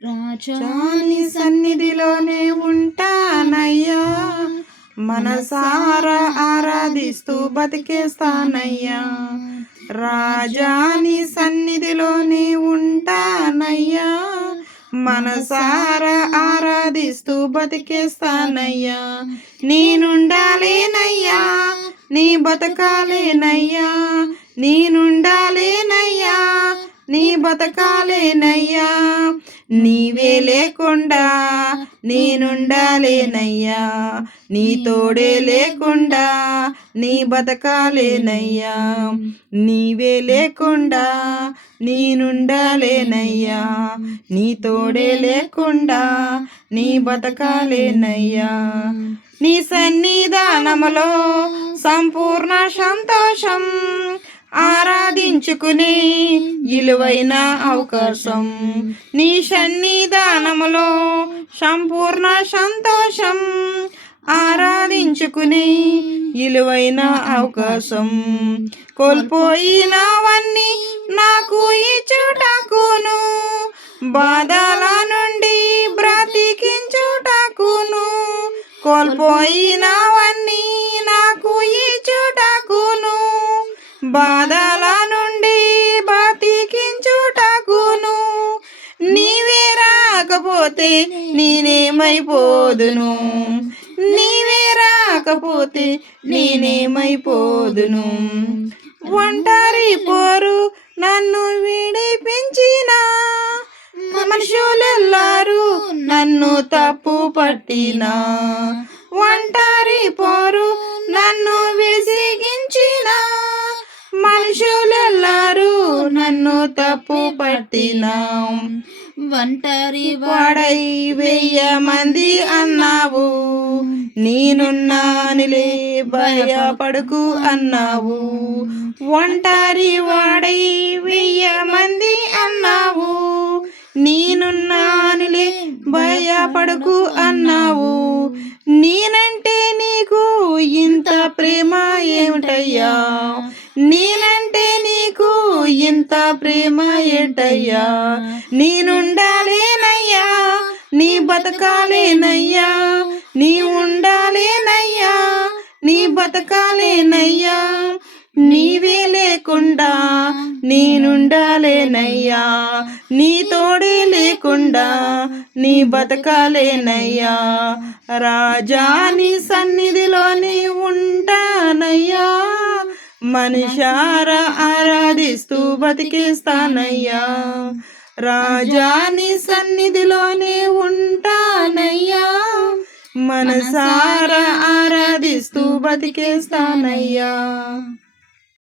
రాజాని సన్నిధిలోనే ఉంటానయ్యా, మనసారా ఆరాధిస్తూ బతికేస్తానయ్యా. రాజాని సన్నిధిలోనే ఉంటానయ్యా, మనసారా ఆరాధిస్తూ బతికేస్తానయ్యా. నేనుండాలేనయ్యా, నీ బతకాలేనయ్యా, నేనుండాలేనయ్యా, నీ బతకాలేనయ్యా. నీవే లేకుండా నేనుండాలేనయ్యా, నీ తోడే లేకుండా నీ బతకాలేనయ్యా. నీవే లేకుండా నేనుండాలేనయ్యా, నీ తోడే లేకుండా నీ బతకాలేనయ్యా. నీ సన్నిధానములో సంపూర్ణ సంతోషం, ఆరాధించుకునే విలువైన అవకాశం. నీ సన్నిధానములో సంపూర్ణ సంతోషం, ఆరాధించుకునే విలువైన అవకాశం. కోల్పోయినవన్నీ నాకు ఇచ్చుటకును, బాధల నుండి బ్రతికించుటకును. కోల్పోయినవన్నీ నాకు ఇచ్చుటకును, బాధల నుండి బ్రతికించుటకును. నీవే రాకపోతే నేనేమైపోదును, నీవే రాకపోతే నేనేమైపోదును. ఒంటరి పోరు నన్ను విడిపించిన, మనుషులెల్లారు నన్ను తప్పు పట్టినా. ఒంటరి పోరు నన్ను విసిగించిన, మనుషులెల్లారు నన్ను తప్పు పట్టినా. ఒంటరి వాడై 1000 మంది అన్నావు, నేనున్నానులే భయపడకు అన్నావు. ఒంటరి వాడై 1000 మంది అన్నావు, నేనున్నానులే భయపడకు అన్నావు. నేనంటే నీకు ఇంత ప్రేమ ఏమిటయ్యా, నేనంటే నీకు ఇంత ప్రేమ ఏంటయ్యా. నేనుండాలేనయ్యా, నీ బతకాలేనయ్యా, నీ ఉండాలేనయ్యా, నీ బతకాలేనయ్యా. నీవే లేకుండా నేనుండాలేనయ్యా, నీ తోడే లేకుండా నీ బతకాలేనయ్యా. రాజా నీ సన్నిధిలోనే ఉంటానయ్యా, మనిషారా ఆరాధిస్తూ బతికేస్తానయ్యా. రాజా నీ సన్నిధిలోనే ఉంటానయ్యా, మనసారా ఆరాధిస్తూ బతికేస్తానయ్యా.